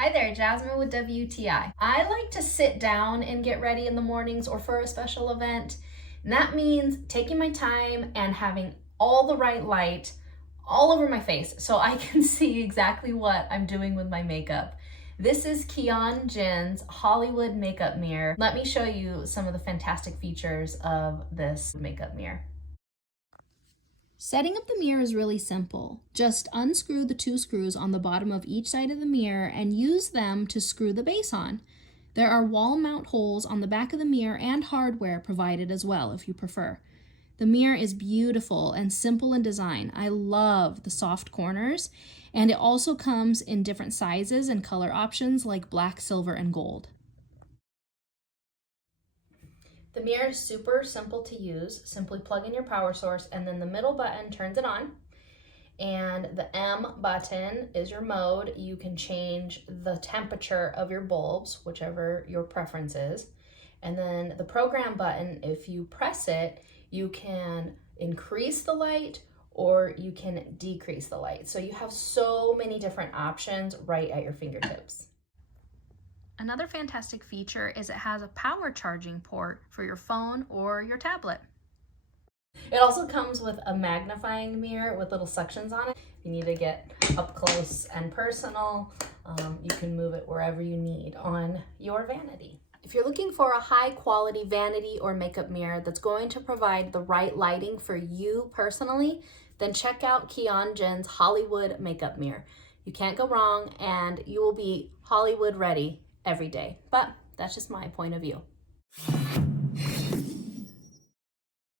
Hi there, Jasmine with WTI. I like to sit down and get ready in the mornings or for a special event. And that means taking my time and having all the right light all over my face so I can see exactly what I'm doing with my makeup. This is Keonjinn's Hollywood makeup mirror. Let me show you some of the fantastic features of this makeup mirror. Setting up the mirror is really simple. Just unscrew the 2 screws on the bottom of each side of the mirror and use them to screw the base on. There are wall mount holes on the back of the mirror and hardware provided as well if you prefer. The mirror is beautiful and simple in design. I love the soft corners, and it also comes in different sizes and color options like black, silver, and gold. The mirror is super simple to use. Simply plug in your power source and then the middle button turns it on. And the M button is your mode. You can change the temperature of your bulbs, whichever your preference is. And then the program button, if you press it, you can increase the light or you can decrease the light. So you have so many different options right at your fingertips. Another fantastic feature is it has a power charging port for your phone or your tablet. It also comes with a magnifying mirror with little sections on it. If you need to get up close and personal, you can move it wherever you need on your vanity. If you're looking for a high quality vanity or makeup mirror that's going to provide the right lighting for you personally, then check out Keonjinn's Hollywood makeup mirror. You can't go wrong and you will be Hollywood ready every day. But that's just my point of view.